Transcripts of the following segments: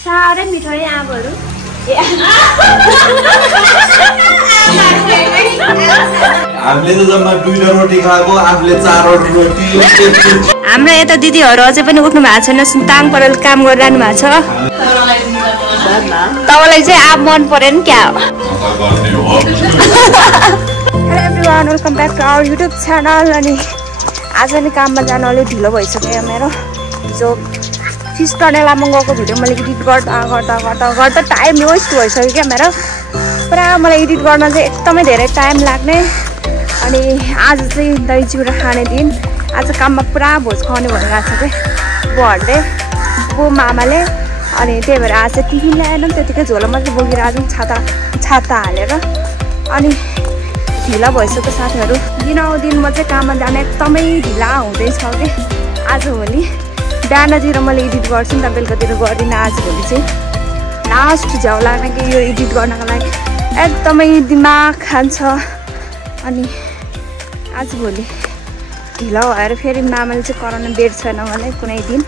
साह्रै मिठो है आँपहरू। हामीले त जम्मा 2टा रोटी खाएको, आफूले 4वटा रोटी। हाम्रो यता दिदीहरू अझै पनि उठ्नु भएको छैन, सिन्ताङ परेर काम गरिरहनु भएको छ। तपाईँलाई चाहिँ आँप मन परेन क्या हो? Hello everyone, welcome back to our YouTube channel. अनि आज नि काममा जान अलिक ढिलो भइसक्यो मेरो। जो फिस टनेलामा गएको भिडियो मैले एडिट गर्दा टाइम वेस्ट भइसक्यो क्या मेरो। पुरा मलाई एडिट गर्न चाहिँ एकदमै धेरै टाइम लाग्ने। अनि आज चाहिँ दही चिउरा खाने दिन। आज काममा पुरा भोज खुवाउने भइरहेको छ क्या बुवाहरूले, बुबा मामाले। अनि त्यही भएर आज चाहिँ टिफिन ल्याएन, त्यतिकै झोला मात्रै बोकेर आज छाता हालेर। अनि ढिला भइसक्यो साथीहरू। दिनमा चाहिँ काममा जान एकदमै ढिला हुँदैछ कि आजभोलि। बिहानतिर मैले एडिट गर्छु नि त, बेलुकातिर गर्दिनँ। आजभोलि चाहिँ लास्ट झ्याउ लाग्ने कि यो एडिट गर्नको लागि एकदमै दिमाग खान्छ। अनि आजभोलि ढिला भएर फेरि मामाले चाहिँ कराउन बेड छैन मलाई कुनै दिन।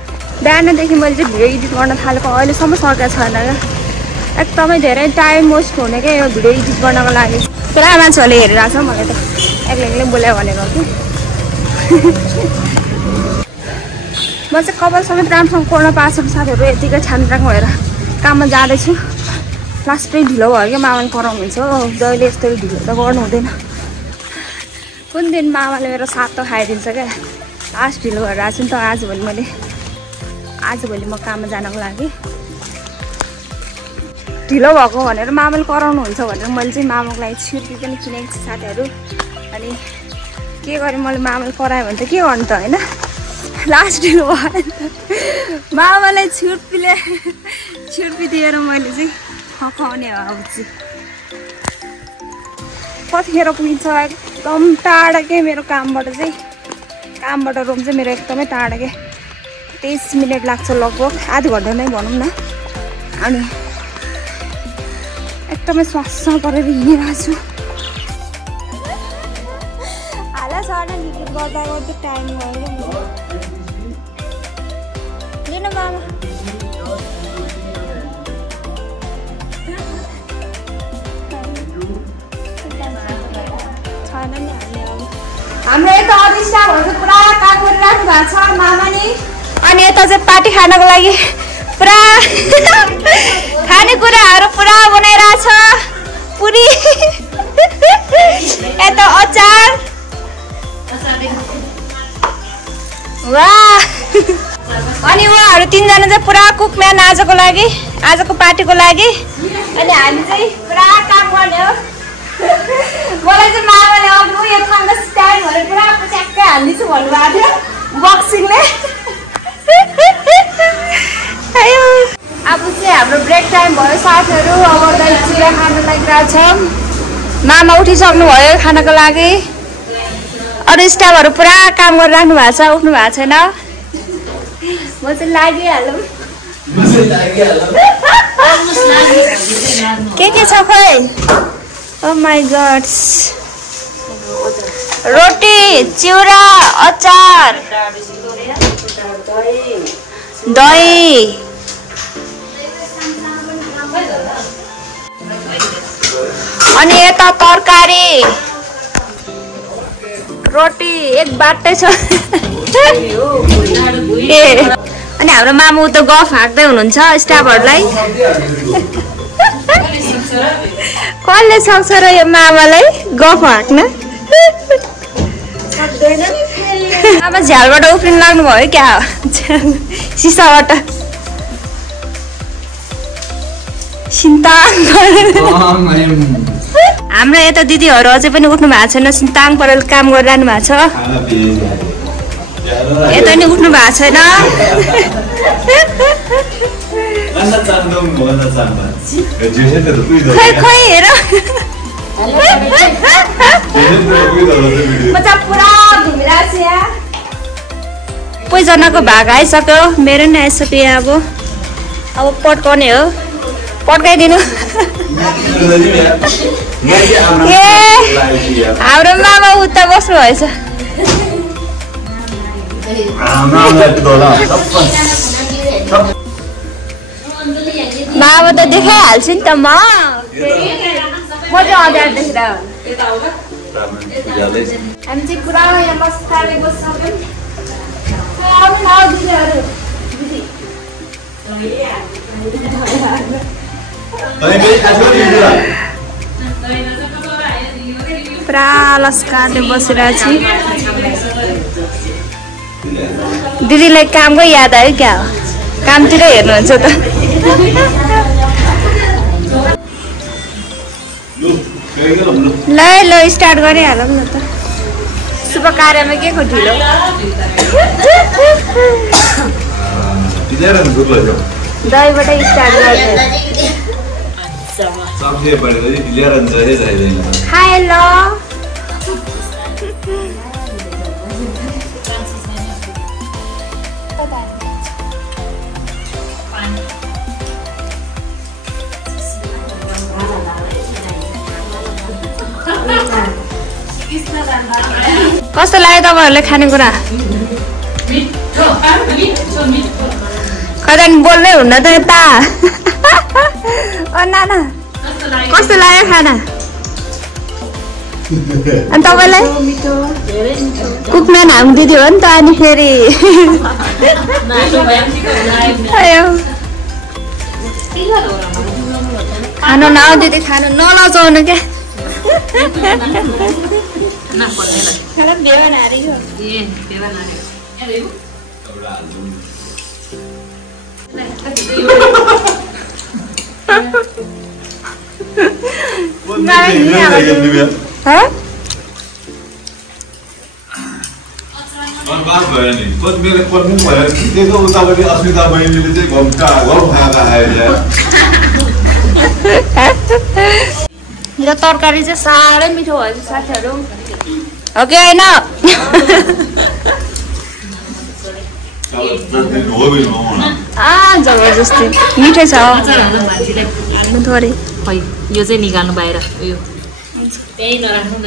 बिहानदेखि मैले चाहिँ भिडियो एडिट गर्न थालेको अहिलेसम्म सकेको छैन क्या। एकदमै धेरै टाइम वेस्ट हुने क्या यो भिडियो एडिट गर्नको लागि। पुरा मान्छेहरूले हेरिरहेको छ मलाई त, एक्लै बोल्यो भनेको कि। म चाहिँ कपाल समेत राम्रोसँग कोर्न पाएको छु साथीहरू। यतिकै छानराङ भएर काममा जाँदैछु। लास्टै ढिलो भयो क्या, मामाले कराउनुहुन्छ। जहिले यस्तो ढिलो त गर्नु हुँदैन। कुन दिन मामाले मेरो साथ त खाइदिन्छ क्या। लास्ट ढिलो भएर आएको छु नि त आजभोलि म काममा जानको लागि। ढिलो भएको भनेर मामाले कराउनुहुन्छ भनेर मैले चाहिँ मामाको लागि छुर्पी पनि किनेको छु साथीहरू। अनि के गरेँ मैले, मामाले करायो भने त के गर्नु त होइन। लास्ट ढिलो भयो मामालाई छुर्पी दिएर मैले चाहिँ खुवाउने हो। अब चाहिँ कतिखेर पुगिन्छ, एकदम टाढा के मेरो कामबाट रुम चाहिँ मेरो एकदमै टाढा के। 23 मिनट लाग्छ लगभग, आधा घन्टा नै भनौँ न। अनि एकदमै स्वास्थ परेर हिँडिरहेको छु। हाला छैन हिँड गर्दा टाइम भयो लिनु मामा। छैन नि हाम्रो यता अधिष्ठाहरू चाहिँ पुरा काम गरिराख्नु भएको छ मामाले। अनि यता चाहिँ पार्टी खानको लागि पुरा खानेकुराहरू पुरा बनाइरहेछ। पुरी यता अचार, वाह। अनि उहाँहरू 3जना चाहिँ पुरा कुकम्यान आजको लागि, आजको पार्टीको लागि। अनि हामी चाहिँ पुरा काम गर्ने हो। मलाई चाहिँ मामाले अघि यो खाँदा स्टाइल भनेर पुरा ट्याक्कै हालिदिन्छु भन्नुभएको थियो बक्सिङले। अब चाहिँ हाम्रो ब्रेक टाइम भयो साथीहरू। अब दही चिउरा खान लागिरहेको छ। मामा उठिसक्नु भयो खानको लागि। अरू स्टाफहरू पुरा काम गरिराख्नु भएको छ, उठ्नु भएको छैन। म चाहिँ लागिहालौँ। के छ खोइ? ओ माई गड। रोटी, चिउरा, अचार, दही, अनि यता तरकारी, रोटी एक बाटै छ। ए अनि हाम्रो मामु त गफ हाँक्दै हुनुहुन्छ स्टाफहरूलाई। कसले सक्छ र यो मामालाई गफ हाँक्न? अब झ्यालबाट उफ्रिन लाग्नु भयो क्या सिसाबाट। सिन्ताङ हाम्रो यता दिदीहरू अझै पनि उठ्नु भएको छैन, सिन्ताङ परेर काम गरिरहनु भएको छ। यता नि उठ्नु भएको छैन। खै हेर म चाहिँ पुरा घुमिरहेको छु यहाँ। सबैजनाको भाग आइसक्यो, मेरो नि आइसक्यो। अब पड्काउने हो, पड्काइदिनु। ए हाम्रो मामा उता बस्नु भएछ। बाबा त देखाइहाल्छु नि त म चाहिँ अँध्यार देखेर हामी चाहिँ पुरा यहाँ बस्ताले बस्छौँ पुरा लस्काले बसिरहेको छु दिदीलाई कामको याद आयो क्या कामतिर हेर्नुहुन्छ त ल ल स्टार्ट गरिहालौँ न त शुभ कार्यमा के को ढिलो दहीबाट स्टार्ट गर्दै हेलो कस्तो लाग्यो तपाईँहरूलाई खानेकुरा कता नि बोल्नै हुन्न त यता नाना कस्तो लाग्यो खाना अनि तपाईँलाई कुक्न नाम दिदी हो नि त अनि फेरि खानु नआउ दिदी खानु नलजाउनु क्या यो तरकारी चाहिँ साह्रै मिठो भयो साथीहरू हो कि होइन जबरजस्ती मिठो छ थोरै यो चाहिँ निकाल्नु बाहिर उयो त्यही नराख्नु न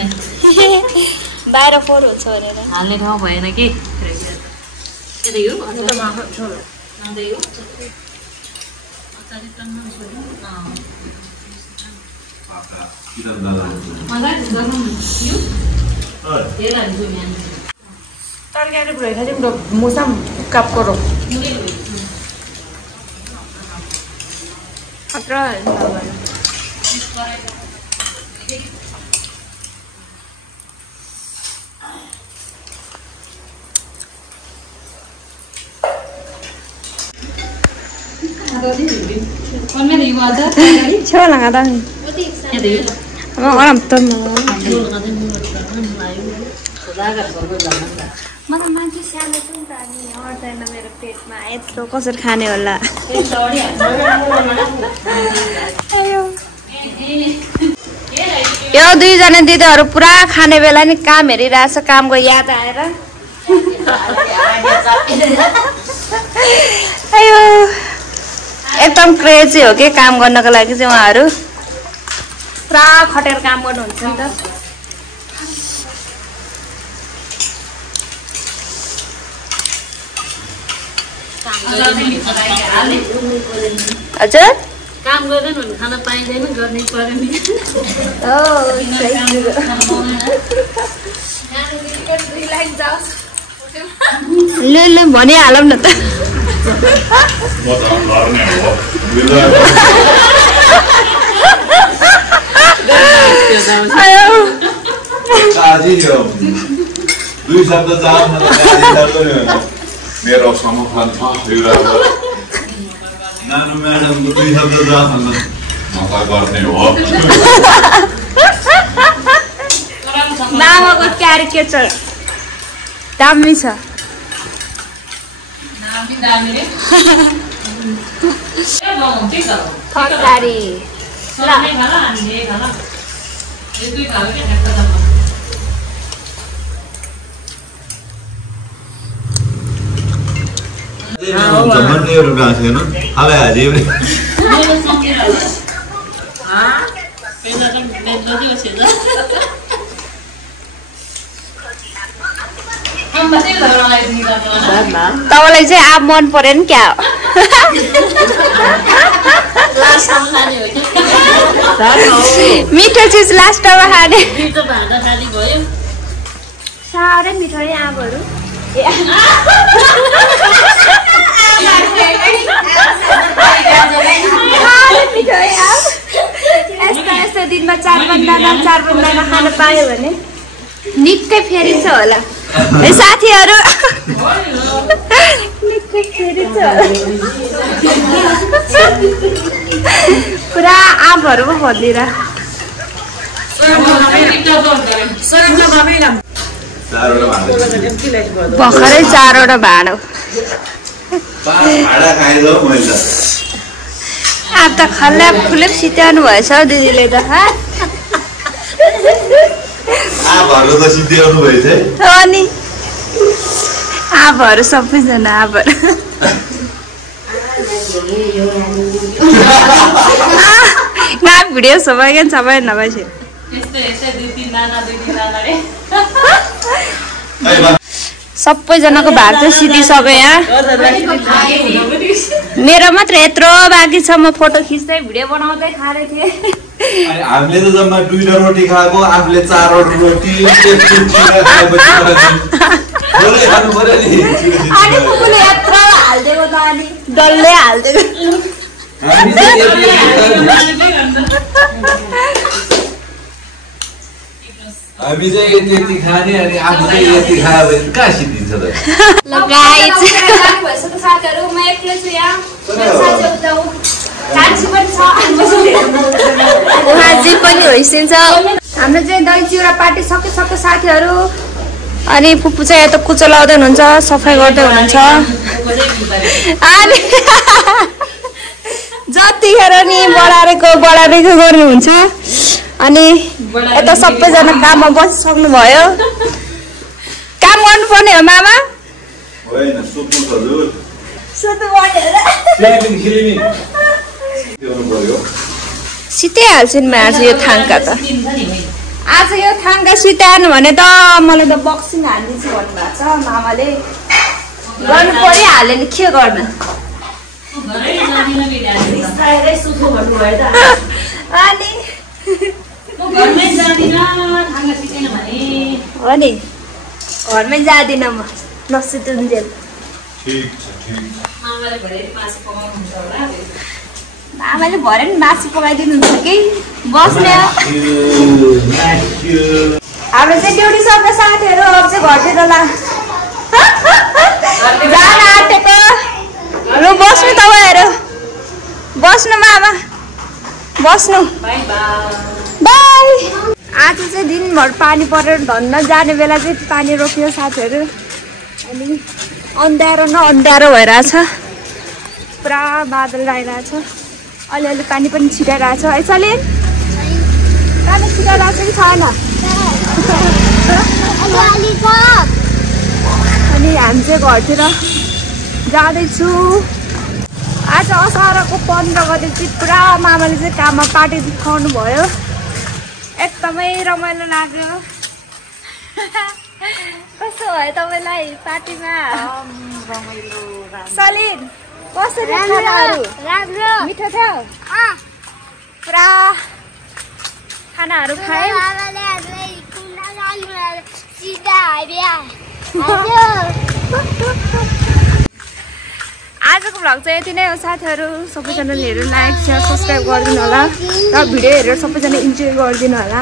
बाहिर फोहोर हुन्छ भनेर हाल्ने ठाउँ भएन कि तरकारी भएन तिम्रो मुसा काप करो खतरा छेउ लगा दा अब आराम त मलाई मान्छे सानो छ नि त अनि अट्दैन मेरो पेटमा यत्रो कसरी खाने होला यो दुईजना दिदीहरू पुरा खाने बेला नि काम हेरिरहेछ कामको याद आएर अयो एकदम क्रेजी हो कि काम गर्नको लागि चाहिँ उहाँहरू पुरा खटेर काम गर्नुहुन्छ नि त हजुर काम गर्दैन भने खाना पाइँदैन गर्नै पर्यो नि ल ल भनिहालौँ न त दुई शब्द मेरो समूहमा नानु म्याडमको दुई शब्द जाँदैन म त गर्ने हो मामाको क्यारिकेचर दामी छ तरकारी जम्मनहरू कहाँ छैन हालै हाली तपाईँलाई चाहिँ अब मन पर्यो नि क्या मिठो चिज लास्टमा खाने मिठो भाँडा खाली भयो साह्रै मिठो है आँपहरू मिठो है आँप यस्तो यस्तो दिनमा 4-5 दाना खान पायो भने निकै फेरिन्छ होला है साथीहरू निकै फेरिन्छ होला पुरा आँपहरू पो खोलिदिएर भर्खरै 4वटा भाँडो अब त खल्ल्याप खुलेप सित्याउनु भएछ हौ दिदीले त अनि आँपहरू सबैजना आँपहरू भिडियो सबै सबै नभएछ सबैजनाको भाग चाहिँ सिधिसक्यो यहाँ मेरो मात्र यत्रो बाँकी छ म फोटो खिच्दै भिडियो बनाउँदै खाँदै थिएँ हामीले त जम्मा 2टा रोटी खाएको आफूले 4वटा रोटी अनि कुकुरले यत्रो हालिदिएको त अनि डल्लै हालिदिएको हामी चाहिँ यति खाने अनि आफू चाहिँ यति खायो भने कहाँ सिद्धिन्छ त ल गाइस भएछ त साथीहरु म एक्लै छु यहाँ उहाँजी पनि होइसिन्छ हाम्रो चाहिँ दही चिउरा पार्टी सके साथीहरु अनि पुप्पु चाहिँ यता कुचो लाउँदै हुनुहुन्छ सफाई गर्दै हुनुहुन्छ अनि जतिखेर नि बढारेको गर्नुहुन्छ अनि यता सबैजना काममा बसिसक्नु भयो काम गर्नुपर्ने हो मामा होइन सुत्नु हजुर सुत्नु पर्यो सिताइहाल्छु नि आज यो थाङ्का त आज यो थाङ्का सिताएन भने त मलाई त बक्सिङ हालिदिन्छु भन्नुभएको छ मामाले गर्नु परिहाल्यो नि के गर्न अनि अनि घरमै जाँदिनँ म नसुतुन्जेल आमाले भरे पनि मासु पकाइदिनुहुन्छ कि बस्ने हाम्रो चाहिँ ड्युटी सक्ने साथीहरू अब चाहिँ घरतिर जान आँटेको लु बस्नु तपाईँहरू बस्नु मामा बस्नु बाई आज चाहिँ दिनभर पानी परेर धन्न जाने बेला चाहिँ पानी रोक्यो साथीहरू अनि अन्धारो न अन्धारो भइरहेछ पुरा बादल आइरहेछ अलिअलि पानी पनि छिटाइरहेछ है चले पानी छिटाइरहेछ कि छैन अनि हामी चाहिँ घरतिर जाँदैछु आज असारको 15 गते चाहिँ पुरा मामाले चाहिँ काममा पार्टी खुवाउनु भयो एकदमै रमाइलो लाग्यो कस्तो भयो तपाईँलाई पार्टीमा सलिन कसरी खानाहरू मिठो थियो पुरा खानाहरू खाए आजको भ्लग चाहिँ यति नै हो साथीहरू सबैजनाले हेरेर लाइक शेयर सब्सक्राइब गरिदिनु होला र भिडियो हेरेर सबैजना इन्जोय गरिदिनु होला